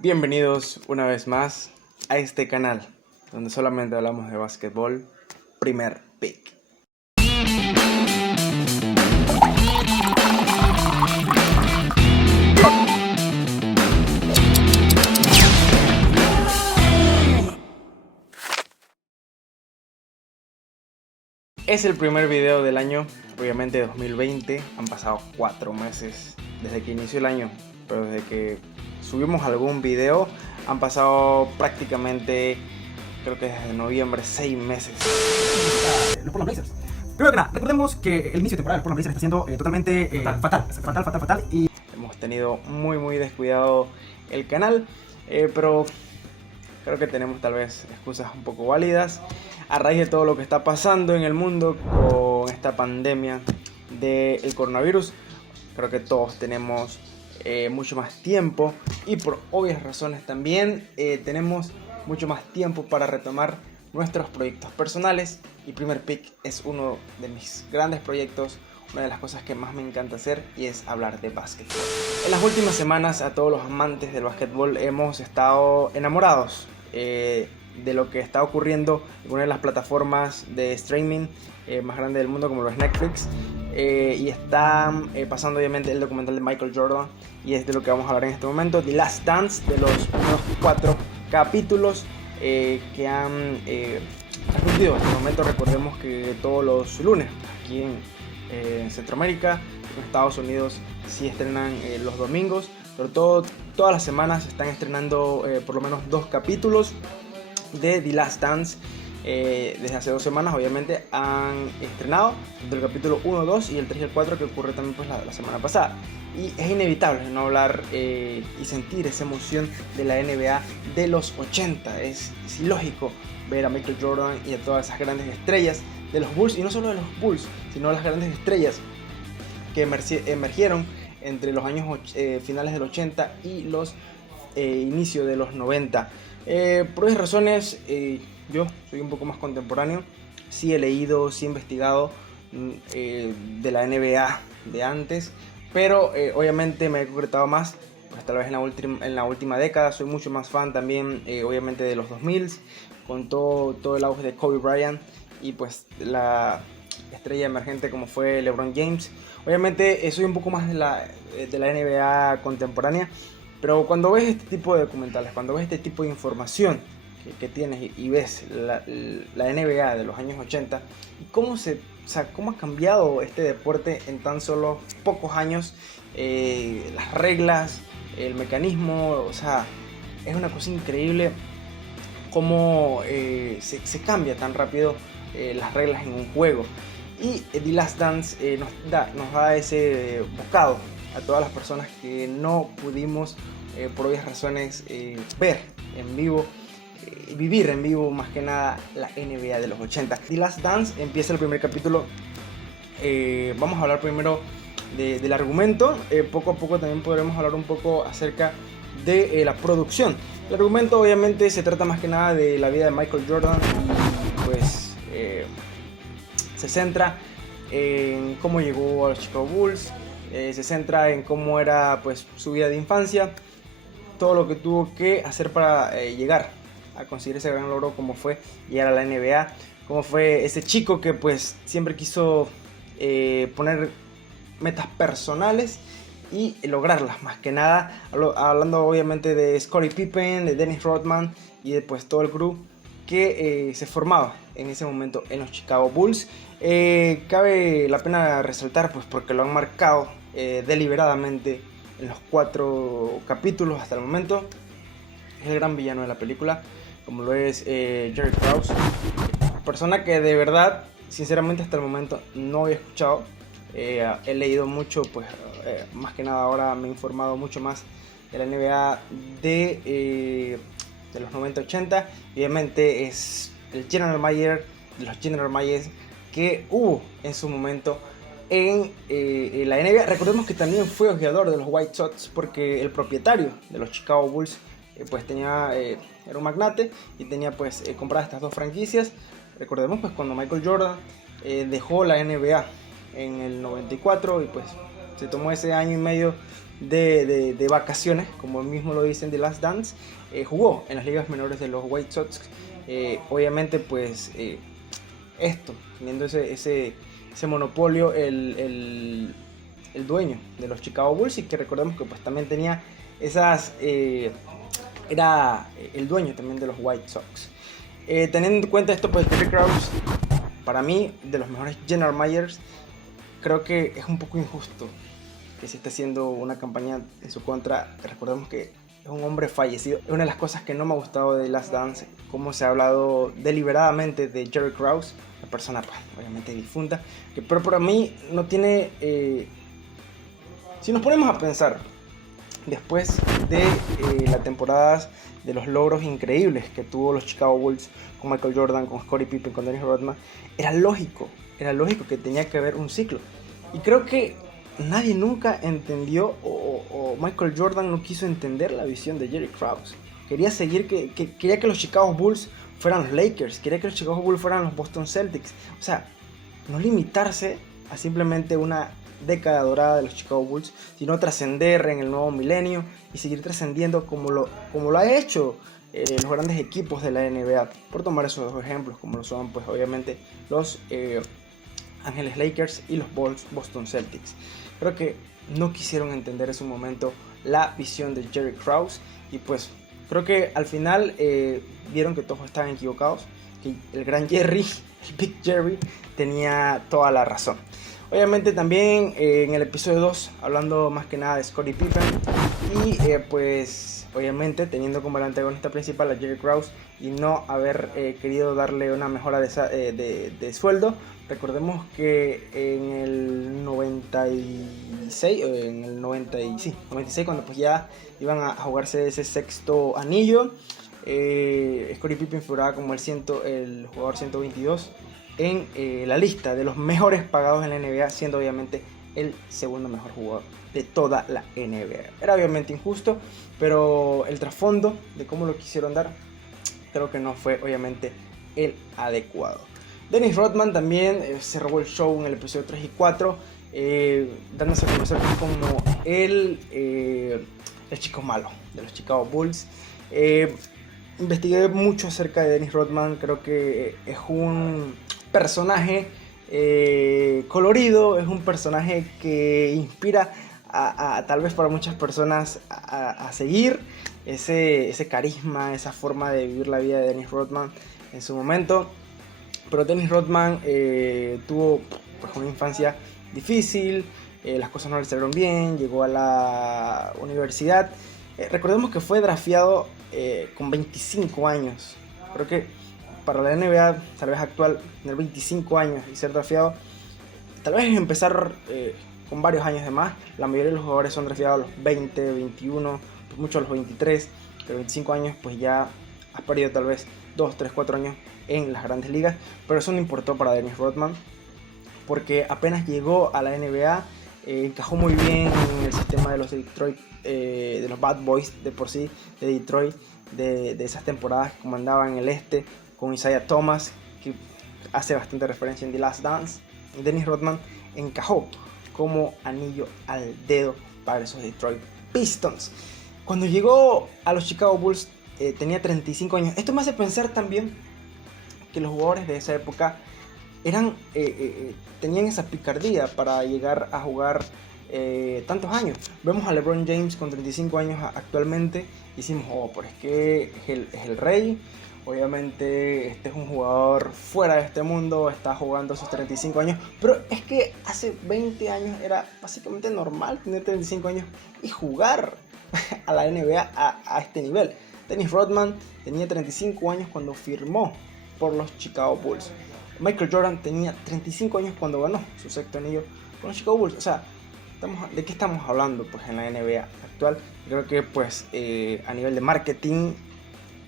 Bienvenidos una vez más a este canal, donde solamente hablamos de básquetbol, Primer Pick. Es el primer video del año, obviamente 2020, han pasado 4 meses desde que inició el año, pero desde que subimos algún video han pasado prácticamente, creo que desde noviembre, 6 meses. Los Portland Blazers. Primero que nada, recordemos que el inicio de temporada del Portland Blazers está siendo totalmente fatal y hemos tenido muy descuidado el canal, pero creo que tenemos tal vez excusas un poco válidas a raíz de todo lo que está pasando en el mundo con esta pandemia del coronavirus. Creo que todos tenemos mucho más tiempo y por obvias razones también tenemos mucho más tiempo para retomar nuestros proyectos personales, y Primer Pick es uno de mis grandes proyectos, una de las cosas que más me encanta hacer, y es hablar de básquetbol. En las últimas semanas, a todos los amantes del básquetbol hemos estado enamorados de lo que está ocurriendo en una de las plataformas de streaming más grandes del mundo, como lo es Netflix, y están pasando obviamente el documental de Michael Jordan, y es de lo que vamos a hablar en este momento, The Last Dance, de los primeros 4 capítulos que han transmitido hasta el momento. Recordemos que todos los lunes aquí en Centroamérica, en Estados Unidos sí estrenan los domingos, pero todas las semanas están estrenando por lo menos 2 capítulos de The Last Dance. Desde hace 2 semanas obviamente han estrenado el capítulo 1, 2 y el 3 y el 4, que ocurrió también pues la semana pasada, y es inevitable no hablar y sentir esa emoción de la NBA de los 80. Es ilógico ver a Michael Jordan y a todas esas grandes estrellas de los Bulls, y no solo de los Bulls, sino las grandes estrellas que emergieron entre los años finales del 80 y los inicios de los 90. Por esas razones yo soy un poco más contemporáneo, sí he leído, sí he investigado de la NBA de antes, pero obviamente me he concretado más pues tal vez en la última década. Soy mucho más fan también obviamente de los 2000, con todo el auge de Kobe Bryant y pues la estrella emergente como fue LeBron James. Obviamente soy un poco más de la NBA contemporánea, pero cuando ves este tipo de documentales, cuando ves este tipo de información que tienes y ves la NBA de los años 80 y cómo ha cambiado este deporte en tan solo pocos años, las reglas, el mecanismo, o sea, es una cosa increíble cómo se cambia tan rápido las reglas en un juego. Y The Last Dance nos da ese bocado a todas las personas que no pudimos por obvias razones ver en vivo, vivir en vivo más que nada la NBA de los 80. The Last Dance empieza el primer capítulo. Vamos a hablar primero del argumento. Poco a poco también podremos hablar un poco acerca de la producción. El argumento obviamente se trata más que nada de la vida de Michael Jordan, y pues se centra en cómo llegó a los Chicago Bulls, se centra en cómo era pues su vida de infancia, todo lo que tuvo que hacer para llegar a conseguir ese gran logro, como fue llegar a la NBA, como fue ese chico que pues siempre quiso poner metas personales y lograrlas, más que nada hablando obviamente de Scottie Pippen, de Dennis Rodman y de pues todo el crew que se formaba en ese momento en los Chicago Bulls. Cabe la pena resaltar pues porque lo han marcado deliberadamente en los 4 capítulos hasta el momento. Es el gran villano de la película, como lo es Jerry Krause, persona que de verdad, sinceramente, hasta el momento no había escuchado. He leído mucho, pues más que nada ahora me he informado mucho más de la NBA de los 90-80. Obviamente es el general manager de los general managers que hubo en su momento en la NBA. Recordemos que también fue ojeador de los White Sox, porque el propietario de los Chicago Bulls pues tenía, era un magnate y tenía pues compradas estas 2 franquicias. Recordemos pues cuando Michael Jordan dejó la NBA en el 94, y pues se tomó ese año y medio de vacaciones, como mismo lo dicen The Last Dance, jugó en las ligas menores de los White Sox. Obviamente pues esto, teniendo ese monopolio el dueño de los Chicago Bulls, y que recordemos que pues también tenía esas... era el dueño también de los White Sox. Teniendo en cuenta esto, pues Jerry Krause, para mí, de los mejores general managers, creo que es un poco injusto que se esté haciendo una campaña en su contra. Recordemos que es un hombre fallecido. Es una de las cosas que no me ha gustado de Last Dance, cómo se ha hablado deliberadamente de Jerry Krause, la persona pues, obviamente difunta, pero para mí no tiene... si nos ponemos a pensar, después de las temporadas de los logros increíbles que tuvo los Chicago Bulls con Michael Jordan, con Scottie Pippen, con Dennis Rodman, era lógico que tenía que haber un ciclo. Y creo que nadie nunca entendió, o Michael Jordan no quiso entender la visión de Jerry Krause. Quería seguir, quería que los Chicago Bulls fueran los Lakers, quería que los Chicago Bulls fueran los Boston Celtics. O sea, no limitarse a simplemente una década dorada de los Chicago Bulls, sino trascender en el nuevo milenio y seguir trascendiendo como lo ha hecho los grandes equipos de la NBA, por tomar esos dos ejemplos, como lo son pues obviamente los Ángeles Lakers y los Boston Celtics. Creo que no quisieron entender en su momento la visión de Jerry Krause, y pues creo que al final vieron que todos estaban equivocados, que el gran Jerry, el Big Jerry, tenía toda la razón. Obviamente también en el episodio 2, hablando más que nada de Scottie Pippen, y pues obviamente teniendo como el antagonista principal a Jerry Krause y no haber querido darle una mejora de sueldo. Recordemos que en el 96, en el 96, cuando pues ya iban a jugarse ese sexto anillo, Scottie Pippen figuraba como el jugador 122 en la lista de los mejores pagados en la NBA, siendo obviamente el segundo mejor jugador de toda la NBA. Era obviamente injusto, pero el trasfondo de cómo lo quisieron dar, creo que no fue obviamente el adecuado. Dennis Rodman también se robó el show en el episodio 3 y 4, dándose a conocer como el chico malo de los Chicago Bulls. Investigué mucho acerca de Dennis Rodman. Creo que es un personaje colorido, es un personaje que inspira a tal vez para muchas personas a seguir ese carisma, esa forma de vivir la vida de Dennis Rodman en su momento. Pero Dennis Rodman tuvo pues, una infancia difícil, las cosas no le salieron bien, llegó a la universidad. Recordemos que fue drafteado con 25 años. Creo que para la NBA, tal vez actual, tener 25 años y ser drafteado, tal vez empezar con varios años de más. La mayoría de los jugadores son drafteados a los 20, 21, pues muchos a los 23, pero 25 años pues ya has perdido tal vez 2, 3, 4 años en las grandes ligas. Pero eso no importó para Dennis Rodman, porque apenas llegó a la NBA, encajó muy bien en el sistema de los Detroit, de los Bad Boys de por sí, de Detroit, de esas temporadas que comandaban el este, con Isaiah Thomas, que hace bastante referencia en The Last Dance. Dennis Rodman encajó como anillo al dedo para esos Detroit Pistons. Cuando llegó a los Chicago Bulls tenía 35 años. Esto me hace pensar también que los jugadores de esa época tenían esa picardía para llegar a jugar tantos años. Vemos a LeBron James con 35 años actualmente y decimos, pero es que es el rey. Obviamente este es un jugador fuera de este mundo, está jugando a sus 35 años, pero es que hace 20 años era básicamente normal tener 35 años y jugar a la NBA a este nivel. Dennis Rodman tenía 35 años cuando firmó por los Chicago Bulls. Michael Jordan tenía 35 años cuando ganó su sexto anillo con los Chicago Bulls. O sea, ¿de qué estamos hablando pues en la NBA actual? Creo que pues a nivel de marketing,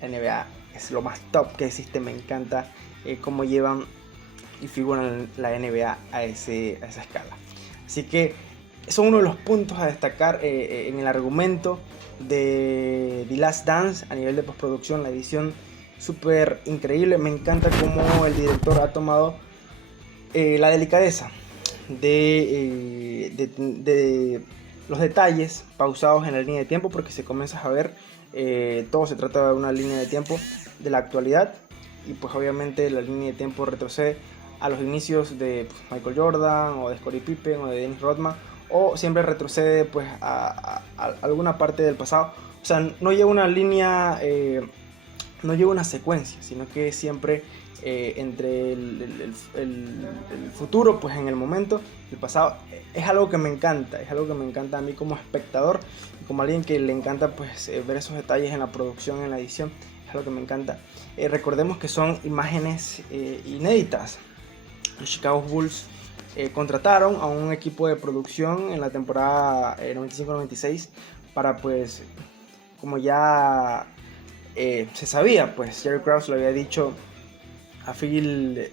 la NBA es lo más top que existe. Me encanta cómo llevan y figuran la NBA a esa escala. Así que son uno de los puntos a destacar en el argumento de The Last Dance. A nivel de postproducción, la edición súper increíble. Me encanta cómo el director ha tomado la delicadeza de los detalles pausados en la línea de tiempo, porque si comienzas a ver, todo se trata de una línea de tiempo de la actualidad, y pues obviamente la línea de tiempo retrocede a los inicios de Michael Jordan o de Scottie Pippen o de Dennis Rodman, o siempre retrocede pues a alguna parte del pasado. O sea, no lleva una línea, no lleva una secuencia, sino que siempre entre el futuro, pues en el momento, el pasado. Es algo que me encanta, es algo que me encanta a mí como espectador y como alguien que le encanta pues ver esos detalles en la producción, en la edición. Es algo que me encanta. Recordemos que son imágenes inéditas. Los Chicago Bulls contrataron a un equipo de producción en la temporada 95-96 para, pues, como ya se sabía, pues Jerry Krause le había dicho a Phil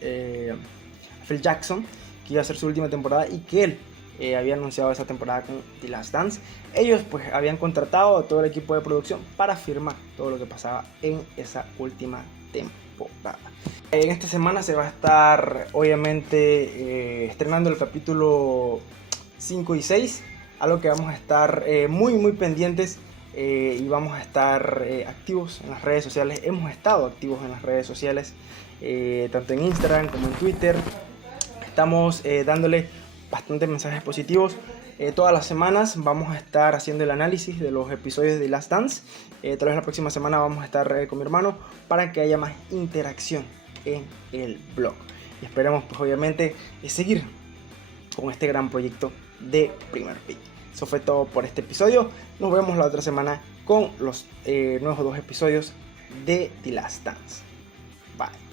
Jackson que iba a ser su última temporada y que él había anunciado esa temporada con The Last Dance. Ellos pues habían contratado a todo el equipo de producción para firmar todo lo que pasaba en esa última temporada. En esta semana se va a estar obviamente estrenando el capítulo 5 y 6, algo que vamos a estar muy pendientes, y vamos a estar activos en las redes sociales. Hemos estado activos en las redes sociales, tanto en Instagram como en Twitter. Estamos dándole bastantes mensajes positivos. Todas las semanas vamos a estar haciendo el análisis de los episodios de Last Dance. Tal vez la próxima semana vamos a estar con mi hermano para que haya más interacción en el blog. Y esperemos pues obviamente seguir con este gran proyecto de Primer Pick. Eso fue todo por este episodio. Nos vemos la otra semana con los nuevos 2 episodios de The Last Dance. Bye.